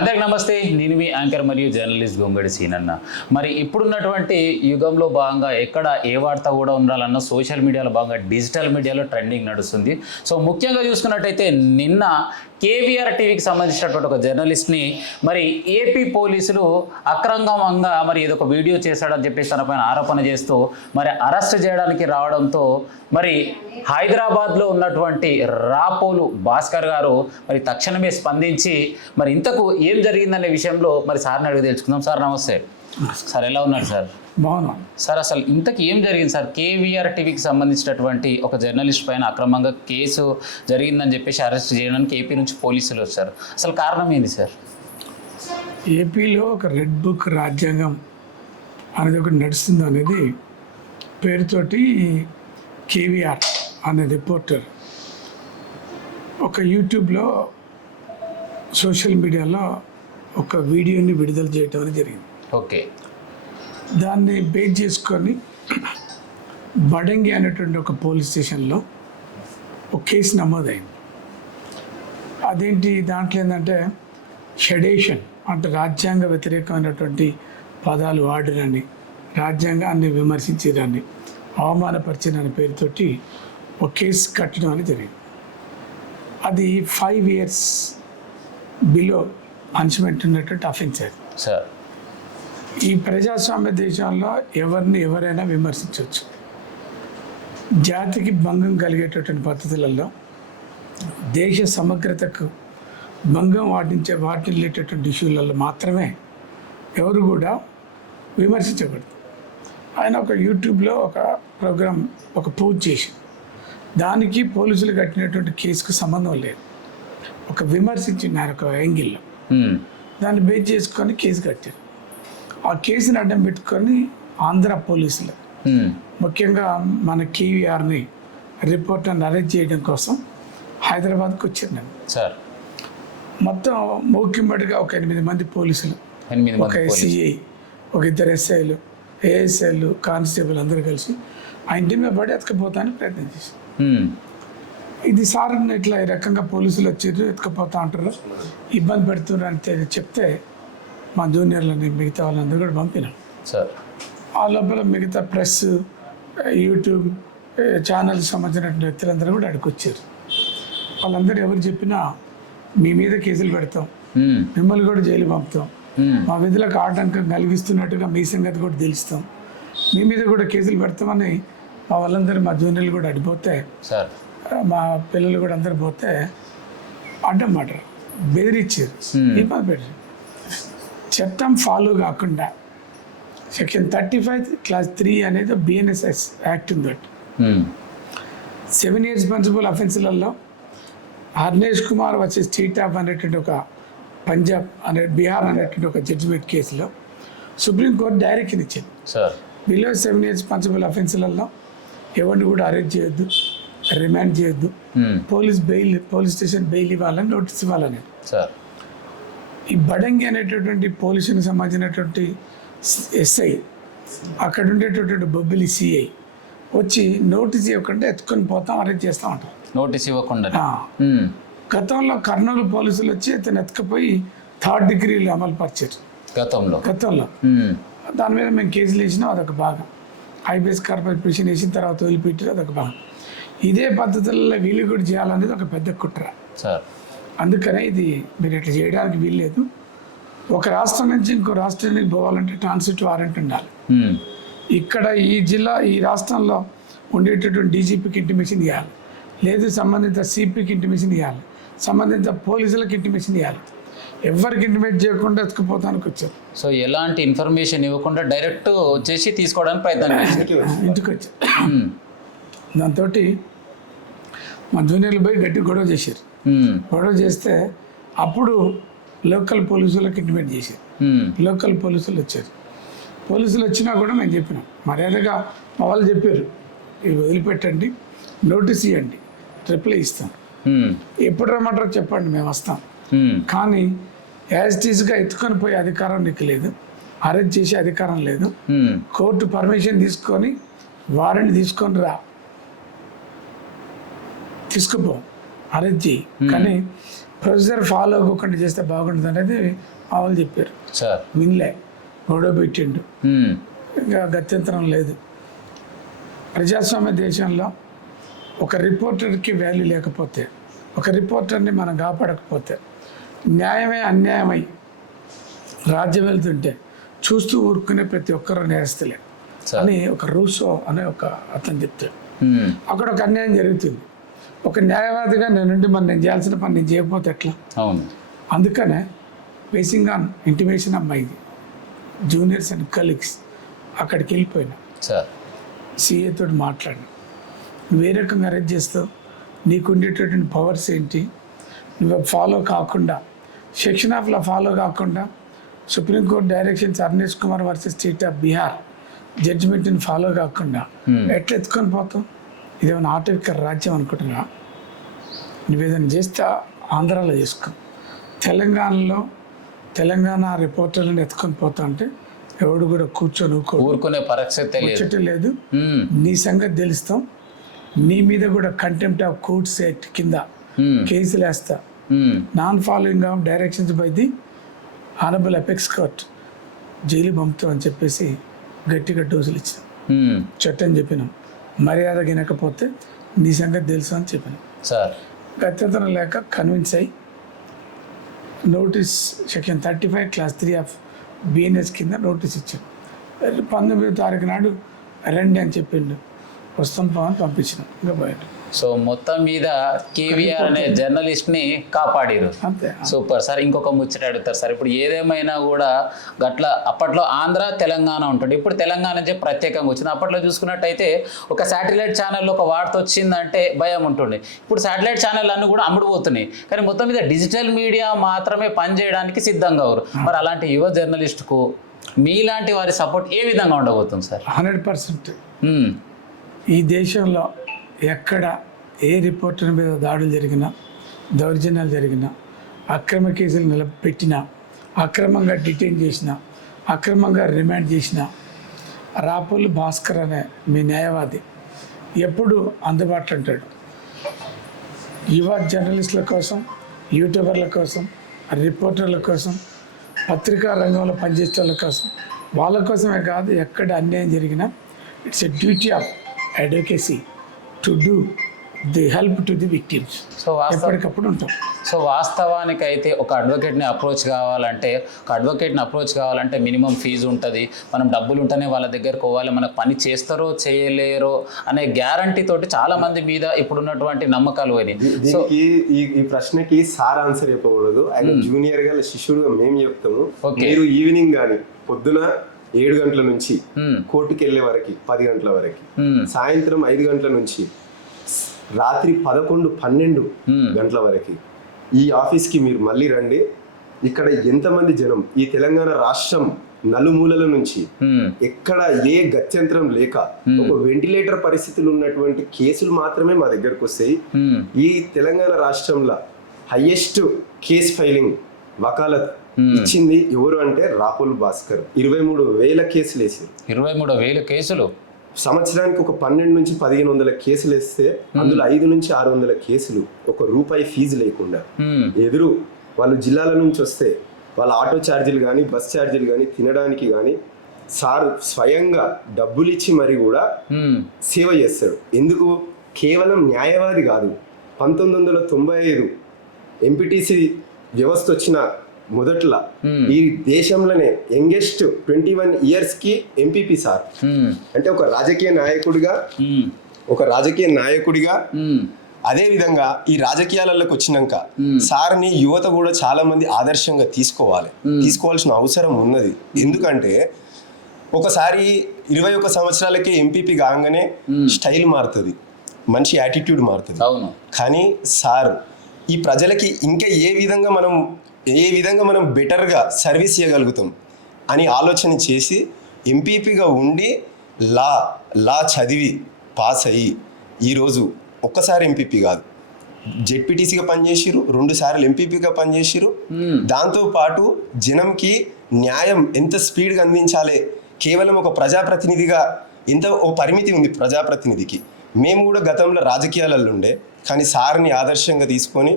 అందరికి నమస్తే. నేను మీ యాంకర్ మరియు జర్నలిస్ట్ గొంగడి సీనన్న. మరి ఇప్పుడున్నటువంటి యుగంలో భాగంగా ఎక్కడ ఏ వార్త కూడా ఉండాలన్నా సోషల్ మీడియాలో భాగంగా డిజిటల్ మీడియాలో ట్రెండింగ్ నడుస్తుంది. సో ముఖ్యంగా చూసుకున్నట్టయితే నిన్న కేవీఆర్ టీవీకి సంబంధించినటువంటి ఒక జర్నలిస్ట్ని మరి ఏపీ పోలీసులు అక్రమంగా మరి ఏదో ఒక వీడియో చేశాడని చెప్పేసి తనపైన ఆరోపణ చేస్తూ మరి అరెస్ట్ చేయడానికి రావడంతో మరి హైదరాబాద్లో ఉన్నటువంటి రాపోలు భాస్కర్ గారు మరి తక్షణమే స్పందించి మరి ఇంతకు ఏం జరిగిందనే విషయంలో మరి సార్ని అడిగి తెలుసుకుందాం. సార్ నమస్తే. సార్ ఎలా ఉన్నారు సార్? బాగున్నా సార్. అసలు ఇంతకు ఏం జరిగింది సార్? కేవీఆర్ టీవీకి సంబంధించినటువంటి ఒక జర్నలిస్ట్ పైన అక్రమంగా కేసు జరిగిందని చెప్పేసి అరెస్ట్ చేయడానికి ఏపీ నుంచి పోలీసులు వచ్చారు. అసలు కారణం ఏంది సార్? ఏపీలో ఒక రెడ్ బుక్ రాజ్యాంగం అనేది ఒకటి నడుస్తుంది అనేది పేరుతోటి కేవీఆర్ అనే రిపోర్టర్ ఒక యూట్యూబ్లో సోషల్ మీడియాలో ఒక వీడియోని విడుదల చేయటం అనేది జరిగింది. ఓకే. దాన్ని బేస్ చేసుకొని బడంగి అనేటువంటి ఒక పోలీస్ స్టేషన్లో ఒక కేసు నమోదైంది. అదేంటి దాంట్లో ఏంటంటే షెడేషన్ అంటే రాజ్యాంగ వ్యతిరేకమైనటువంటి పదాలు వాడినని, రాజ్యాంగాన్ని విమర్శించేదాన్ని, అవమానపరిచిన పేరుతోటి ఒక కేసు కట్టడం అనేది జరిగింది. అది 5 years బిలో పనిష్మెంట్ ఉన్నటువంటి అఫెన్స్ అది. సార్, ఈ ప్రజాస్వామ్య దేశంలో ఎవరైనా విమర్శించవచ్చు. జాతికి భంగం కలిగేటటువంటి పద్ధతులలో దేశ సమగ్రతకు భంగం వాటిల్లేటటువంటి ఇష్యూలలో మాత్రమే ఎవరు కూడా విమర్శించకూడదు. ఆయన ఒక యూట్యూబ్లో ఒక ప్రోగ్రామ్ ఒక పోస్ట్ చేసి దానికి పోలీసులు కట్టినటువంటి కేసుకు సంబంధం లేదు. ఒక విమర్శించినారు ఒక యాంగిల్లో, దాన్ని బేస్ చేసుకొని కేసు కట్టారు. ఆ కేసుని అడ్డం పెట్టుకొని ఆంధ్ర పోలీసులు ముఖ్యంగా మన కేవీఆర్ని రిపోర్టర్ని అరెస్ట్ చేయడం కోసం హైదరాబాద్కి వచ్చారు. సార్, మొత్తం మూకిమ్మడిగా ఒక 8 మంది పోలీసులు, ఒక సిఐ, ఒక 2 SIలు, ASIలు, కానిస్టేబుల్ అందరూ కలిసి ఆ ఇంటి మీద పడి ఎత్తుకపోతానికి ప్రయత్నం చేశారు. ఇది సార్ ఇట్లా ఈ రకంగా పోలీసులు వచ్చారు, ఎత్తుకపోతా ఉంటారు, ఇబ్బంది పెడుతున్నారు అని చెప్తే మా జూనియర్లని మిగతా వాళ్ళందరూ కూడా పంపినాం. సార్, ఆ లోపల మిగతా ప్రెస్, యూట్యూబ్ ఛానల్కి సంబంధించినటువంటి వ్యక్తులందరూ కూడా అడుకొచ్చారు. వాళ్ళందరూ ఎవరు చెప్పినా మీ మీద కేసులు పెడతాం, మిమ్మల్ని కూడా జైలు పంపుతాం, మా విధులకు ఆటంకం కలిగిస్తున్నట్టుగా మీ సంగతి కూడా తెలుస్తాం, మీ మీద కూడా కేసులు పెడతామని మా వాళ్ళందరూ మా జూనియర్లు కూడా అడిపోతే, మా పిల్లలు కూడా అందరు పోతే అడ్డం మాట బెదిరించారు, ఇబ్బంది పెట్టారు. చట్టం ఫాలో కాకుండా సెక్షన్ 35 Clause 3 అనేది BNSS యాక్ట్ ఉంది. 7 years పనిషబుల్ అఫెన్స్లలో హర్నేష్ కుమార్ వచ్చే స్టేట్ ఆఫ్ అనేటువంటి ఒక పంజాబ్ బీహార్ అనేటువంటి ఒక జడ్జిమెంట్ కేసులో సుప్రీంకోర్టు డైరెక్షన్ ఇచ్చింది. బిలో 7 years పనిషబుల్ అఫెన్స్లలో ఎవరిని కూడా అరెస్ట్ చేయొద్దు, రిమాండ్ చేయొద్దు, పోలీస్ స్టేషన్ బెయిల్ ఇవ్వాలని నోటీస్ ఇవ్వాలని. ఈ బడంగి అనేటటువంటి పోలీసునికి సంబంధించినటువంటి SI, అక్కడ ఉండేటటువంటి బొబ్బిలి CI వచ్చి నోటీస్ ఇవ్వకుండా ఎత్తుకొని పోతాం, అరెస్ట్ చేస్తూ ఉంటాం. నోటీస్ ఇవ్వకుండా గతంలో కర్నూలు పోలీసులు వచ్చి అతను ఎత్తుకుపోయి 3rd degree అమలు పరిచారు. గతంలో దాని మీద మేము కేసులు వేసినాం, అదొక భాగం. IPS కార్పొరేషన్ వేసిన తర్వాత వదిలిపెట్టారు, అదొక భాగం. ఇదే పద్ధతుల్లో వీళ్ళు కూడా చేయాలనేది ఒక పెద్ద కుట్ర. అందుకనే ఇది మీరు ఇట్లా చేయడానికి వీల్లేదు. ఒక రాష్ట్రం నుంచి ఇంకో రాష్ట్రానికి పోవాలంటే ట్రాన్సిట్ వారెంట్ ఉండాలి. ఇక్కడ ఈ రాష్ట్రంలో ఉండేటటువంటి DGPకి ఇంటిమేషన్ ఇవ్వాలి, లేదు సంబంధిత CPకి ఇంటిమేషన్ ఇవ్వాలి, సంబంధిత పోలీసులకు ఇంటిమేషన్ ఇవ్వాలి. ఎవరికి ఇంటిమేట్ చేయకుండా ఎత్తుకుపోతానికి వచ్చారు. సో ఎలాంటి ఇన్ఫర్మేషన్ ఇవ్వకుండా డైరెక్ట్ వచ్చేసి తీసుకోవడానికి ప్రయత్నం ఇంటికి వచ్చారు. దాంతో మా జూనియర్లు పోయి గట్టి గొడవ చేశారు. గొడవ చేస్తే అప్పుడు లోకల్ పోలీసులకు ఇంటిమేట్ చేశారు. లోకల్ పోలీసులు వచ్చారు. పోలీసులు వచ్చినా కూడా మేము చెప్పినాం, మర్యాదగా మా వాళ్ళు చెప్పారు, ఇవి వదిలిపెట్టండి, నోటీస్ ఇవ్వండి, రిప్లై ఇస్తాం, ఎప్పుడు రమ్మంటారో చెప్పండి, మేము వస్తాం. కానీ యాజ్ ఇట్ ఈస్గా ఎత్తుకొని పోయే అధికారం నీకు లేదు, అరెస్ట్ చేసే అధికారం లేదు. కోర్టు పర్మిషన్ తీసుకొని వారెంట్ తీసుకొని రా, తీసుకుపో, అరెస్ట్ చేయి, కానీ ప్రొసీజర్ ఫాలో అవ్వకుండా చేస్తే బాగుంటుంది అనేది మా వాళ్ళు చెప్పారు. సార్ వినలే, గొడవ పెట్టిండు, ఇంకా గత్యంతరం లేదు. ప్రజాస్వామ్య దేశంలో ఒక రిపోర్టర్కి వాల్యూ లేకపోతే, ఒక రిపోర్టర్ని మనం కాపాడకపోతే, న్యాయమే అన్యాయమై రాజ్యం వెళ్తుంటే చూస్తూ ఊరుకునే ప్రతి ఒక్కరూ నేరస్తులే అని ఒక రూసో అనే ఒక అతను చెప్తాడు. అక్కడ ఒక అన్యాయం జరుగుతుంది. ఒక న్యాయవాదిగా నేనుండి నేను చేయాల్సిన పని నేను చేయకపోతే ఎట్లా? అవును. అందుకనే basing on intimation of my juniors and colleagues అక్కడికి వెళ్ళిపోయినా, సిఏ తోటి మాట్లాడినా, నువ్వు ఏ రకంగా అరెస్ట్ చేస్తావు, నీకు ఉండేటటువంటి పవర్స్ ఏంటి, నువ్వు ఫాలో కాకుండా, సెక్షన్ ఆఫ్లో ఫాలో కాకుండా supreme court directions Arnesh Kumar versus state of Bihar జడ్జిమెంట్ని ఫాలో కాకుండా ఎట్లా ఎత్తుకొని పోతాం? ఇదేమైనా ఆటవిక రాజ్యం అనుకుంటున్నా? నువ్వేదైనా చేస్తే ఆంధ్రాలో చేసుకో. తెలంగాణ రిపోర్టర్లను ఎత్తుకొని పోతా అంటే ఎవడు కూడా ఊరుకునే పరిస్థితి లేదు. నీ సంగతి తెలుస్తాం, నీ మీద కూడా కంటెంప్ట్ ఆఫ్ కోర్ట్స్ యాక్ట్ కింద కేసులు వేస్తా, non following of directions by the honourable apex court, jail పంపుతాం అని చెప్పేసి గట్టిగా డోసులు ఇచ్చినాం. చట్టం చెప్పినాం, మర్యాద వినకపోతే నీ సంగతి తెలుసు అని చెప్పినాం. గత్యంతరం లేక కన్విన్స్ అయ్యి notice section 35 class 3 of BNS కింద నోటీస్ ఇచ్చాం. 19వ తారీఖు నాడు రండి అని చెప్పిండు, వస్తాం పవన్ పంపించినాం. ఇంకా బయట సో మొత్తం మీద కేవీఆర్ అనే జర్నలిస్ట్ని కాపాడారు. Super sir. ఇంకొక ముచ్చట అడుగుతారు సార్, ఇప్పుడు ఏదేమైనా కూడా గట్ల అప్పట్లో ఆంధ్ర తెలంగాణ ఉంటుంది, ఇప్పుడు తెలంగాణ నుంచి ప్రత్యేకంగా వచ్చింది. అప్పట్లో చూసుకున్నట్టయితే ఒక శాటిలైట్ ఛానల్లో ఒక వార్త వచ్చిందంటే భయం ఉంటుండే. ఇప్పుడు శాటిలైట్ ఛానల్ అన్నీ కూడా అమ్ముడుపోతున్నాయి, కానీ మొత్తం మీద డిజిటల్ మీడియా మాత్రమే పనిచేయడానికి సిద్ధంగా ఉన్నారు. మరి అలాంటి యువ జర్నలిస్టుకు మీలాంటి వారి సపోర్ట్ ఏ విధంగా ఉండబోతుంది సార్? 100%. ఈ దేశంలో ఎక్కడ ఏ రిపోర్టర్ మీద దాడులు జరిగినా, దౌర్జన్యాలు జరిగినా, అక్రమ కేసులు నిలబెట్టినా, అక్రమంగా డిటైన్ చేసినా, అక్రమంగా రిమాండ్ చేసినా, రాపోలు భాస్కర్ అనే మీ న్యాయవాది ఎప్పుడు అందుబాటులో ఉంటాడు. యువ జర్నలిస్టుల కోసం, యూట్యూబర్ల కోసం, రిపోర్టర్ల కోసం, పత్రికా రంగంలో పనిచేసే వాళ్ళ కోసం, వాళ్ళ కోసమే కాదు, ఎక్కడ అన్యాయం జరిగినా it's a duty of advocacy to do the help to the victims. So ఎప్పటికప్పుడు ఉంటాం. సో వాస్తవానికి అయితే ఒక అడ్వకేట్ని అప్రోచ్ కావాలంటే మినిమం ఫీజు ఉంటుంది, మనం డబ్బులు ఉంటేనే వాళ్ళ దగ్గరకు పోవాలి, మనకు పని చేస్తారో చేయలేరో అనే గ్యారంటీ తోటి చాలా మంది మీద ఇప్పుడున్నటువంటి నమ్మకాలు పోయినాయి. సో ఈ ప్రశ్నకి సార్ ఆన్సర్ చెప్పకూడదు, ఆయన జూనియర్ గా శిష్యుడుగా మేము చెప్తాము. మీరు ఈవినింగ్ కానీ పొద్దున 7 గంటల నుంచి కోర్టుకి వెళ్ళే వరకు 10 గంటల వరకు, సాయంత్రం 5 గంటల నుంచి రాత్రి 11-12 గంటల వరకు ఈ ఆఫీస్కి మీరు మళ్ళీ రండి. ఇక్కడ ఎంతమంది జనం, ఈ తెలంగాణ రాష్ట్రం నలుమూలల నుంచి ఎక్కడ ఏ గత్యంతరం లేక ఒక వెంటిలేటర్ పరిస్థితులు ఉన్నటువంటి కేసులు మాత్రమే మా దగ్గరకు వస్తాయి. ఈ తెలంగాణ రాష్ట్రంలో హైయెస్ట్ కేస్ ఫైలింగ్ వకాలత్ ఇచ్చింది ఎవరు అంటే రాపోలు భాస్కర్. 23,000 కేసులు వేసారు. 23,000 కేసులు సంవత్సరానికి ఒక 12 నుంచి 1,500 కేసులు వేస్తే అందులో 5 నుంచి 600 కేసులు ₹1 ఫీజు లేకుండా. ఎదురు వాళ్ళు జిల్లాల నుంచి వస్తే వాళ్ళ ఆటో ఛార్జీలు కానీ, బస్ ఛార్జీలు కానీ, తినడానికి కానీ సార్ స్వయంగా డబ్బులు ఇచ్చి మరి కూడా సేవ చేస్తాడు. ఎందుకు? కేవలం న్యాయవాది కాదు. 1995 ఎంపీటీసీ వ్యవస్థ వచ్చిన మొదట్లో ఈ దేశంలోనే యంగెస్ట్ 21 years కి ఎంపీపీ సార్. అంటే ఒక రాజకీయ నాయకుడిగా అదే విధంగా ఈ రాజకీయాలలోకి వచ్చినాక సార్ని యువత కూడా చాలా మంది ఆదర్శంగా తీసుకోవాల్సిన అవసరం ఉన్నది. ఎందుకంటే ఒకసారి 21 సంవత్సరాలకే ఎంపీపీ కాగానే స్టైల్ మారుతుంది, మంచి యాటిట్యూడ్ మారుతుంది. కానీ సార్ ఈ ప్రజలకి ఇంకా ఏ విధంగా మనం బెటర్గా సర్వీస్ చేయగలుగుతాం అని ఆలోచన చేసి ఎంపీపీగా ఉండి లా చదివి పాస్ అయ్యి ఈరోజు ఒక్కసారి ఎంపీపీ కాదు, జెడ్పీటీసీగా పనిచేసిరు, 2 సార్లు ఎంపీపీగా పనిచేసిరు. దాంతోపాటు జనంకి న్యాయం ఎంత స్పీడ్గా అందించాలి, కేవలం ఒక ప్రజాప్రతినిధిగా ఓ పరిమితి ఉంది ప్రజాప్రతినిధికి. మేము కూడా గతంలో రాజకీయాలలో ఉండే, కానీ సార్ని ఆదర్శంగా తీసుకొని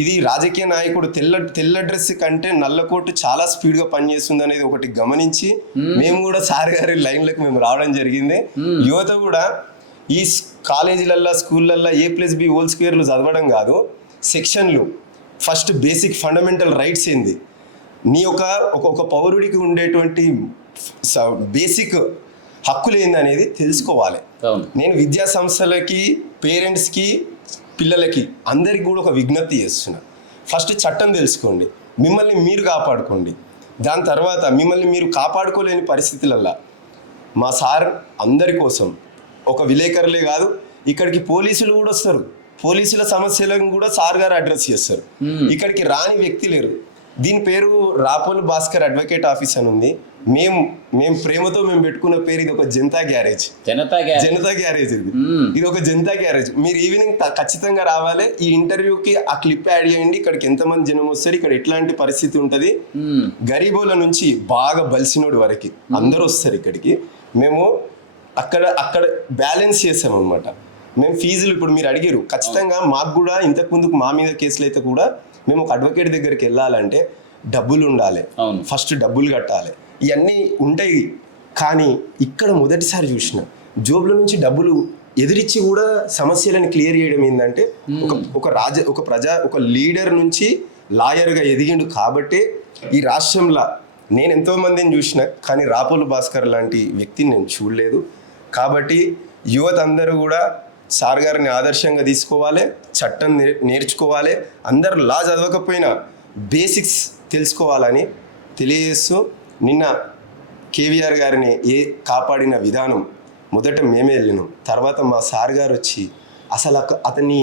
ఇది రాజకీయ నాయకుడు తెల్ల డ్రెస్ కంటే నల్ల కోటు చాలా స్పీడ్గా పనిచేస్తుంది అనేది ఒకటి గమనించి మేము కూడా సార్ గారి లైన్లకు మేము రావడం జరిగింది. యువత కూడా ఈ కాలేజీలల్లో స్కూళ్ళల్లో A+B² చదవడం కాదు, సెక్షన్లు ఫస్ట్ బేసిక్ ఫండమెంటల్ రైట్స్ ఏంది, నీ ఒక పౌరుడికి ఉండేటువంటి బేసిక్ హక్కులు ఏంది అనేది తెలుసుకోవాలి. నేను విద్యా సంస్థలకి, పేరెంట్స్కి, పిల్లలకి అందరికి కూడా ఒక విజ్ఞప్తి చేస్తున్నా. ఫస్ట్ చట్టం తెలుసుకోండి, మిమ్మల్ని మీరు కాపాడుకోండి. దాని తర్వాత మిమ్మల్ని మీరు కాపాడుకోలేని పరిస్థితులల్లో మా సార్ అందరి కోసం ఒక విలేకరులే కాదు, ఇక్కడికి పోలీసులు కూడా వస్తారు, పోలీసుల సమస్యలను కూడా సార్ గారు అడ్రస్ చేస్తారు. ఇక్కడికి రాని వ్యక్తి లేరు. దీని పేరు రాపోలు భాస్కర్ అడ్వకేట్ ఆఫీస్ అని ఉంది. మేము ప్రేమతో మేము పెట్టుకున్న పేరు ఇది ఒక జనతా గ్యారేజ్. ఇది ఒక జనతా గ్యారేజ్. మీరు ఈవినింగ్ ఖచ్చితంగా రావాలి. ఈ ఇంటర్వ్యూకి ఆ క్లిప్ యాడ్ చేయండి. ఇక్కడికి ఎంతమంది జనం వస్తారు, ఇక్కడ ఎట్లాంటి పరిస్థితి ఉంటుంది, గరీబోల నుంచి బాగా బలిసినోడి వరకు అందరూ వస్తారు ఇక్కడికి. మేము అక్కడ బ్యాలెన్స్ చేసాం అనమాట. మేము ఫీజులు ఇప్పుడు మీరు అడిగారు, ఖచ్చితంగా మాకు కూడా ఇంతకుముందుకు మా మీద కేసులు అయితే కూడా మేము ఒక అడ్వకేట్ దగ్గరికి వెళ్ళాలంటే డబ్బులు ఉండాలి, ఫస్ట్ డబ్బులు కట్టాలి, ఇవన్నీ ఉంటాయి. కానీ ఇక్కడ మొదటిసారి చూసిన జోబుల నుంచి డబ్బులు ఎదిరించి కూడా సమస్యలను క్లియర్ చేయడం ఏంటంటే ఒక లీడర్ నుంచి లాయర్గా ఎదిగిండు. కాబట్టి ఈ రాష్ట్రంలో నేను ఎంతో మందిని చూసిన, కానీ రాపోలు భాస్కర్ లాంటి వ్యక్తిని నేను చూడలేదు. కాబట్టి యువత అందరూ కూడా సార్ గారిని ఆదర్శంగా తీసుకోవాలి, చట్టం నేర్చుకోవాలి, అందరు లా చదవకపోయినా బేసిక్స్ తెలుసుకోవాలని తెలియజేస్తూ, నిన్న కేవీఆర్ గారిని కాపాడిన విధానం మొదట మేమే వెళ్ళినాం. తర్వాత మా సార్ గారు వచ్చి అసలు అతన్ని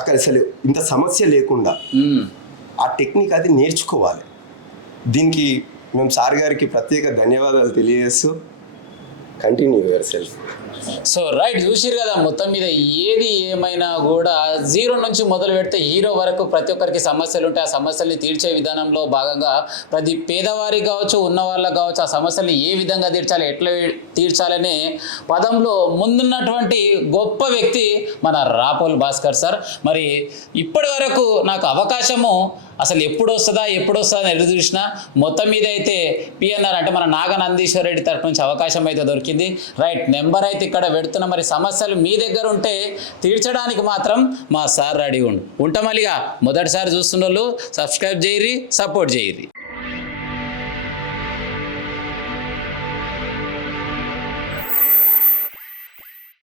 అక్కడ అసలు ఇంత సమస్య లేకుండా ఆ టెక్నిక్ అది నేర్చుకోవాలి. దీనికి మేము సార్ గారికి ప్రత్యేక ధన్యవాదాలు తెలియజేస్తూ continue your self. So right, చూసిరు కదా, మొత్తం మీద ఏది ఏమైనా కూడా జీరో నుంచి మొదలు పెడితే హీరో వరకు ప్రతి ఒక్కరికి సమస్యలు ఉంటాయి. ఆ సమస్యల్ని తీర్చే విధానంలో భాగంగా ప్రతి పేదవారికి కావచ్చు, ఉన్న వాళ్ళకి కావచ్చు, ఆ సమస్యల్ని ఏ విధంగా తీర్చాలి, ఎట్లా తీర్చాలనే పదంలో ముందున్నటువంటి గొప్ప వ్యక్తి మన రాపోలు భాస్కర్ సార్. మరి ఇప్పటి వరకు నాకు అవకాశము అసలు ఎప్పుడు వస్తుందా అని ఎదురు చూసినా మొత్తం మీద అయితే పిఎన్ఆర్ అంటే మన నాగనందీశ్వర రెడ్డి తరఫు నుంచి అవకాశం అయితే దొరికింది. రైట్, నెంబర్ అయితే ఇక్కడ పెడుతున్నా. మరి సమస్యలు మీ దగ్గర ఉంటే తీర్చడానికి మాత్రం మా సార్ రెడీ ఉంటామలిగా. మొదటిసారి చూస్తున్న వాళ్ళు సబ్స్క్రైబ్ చేయరి, సపోర్ట్ చేయరి.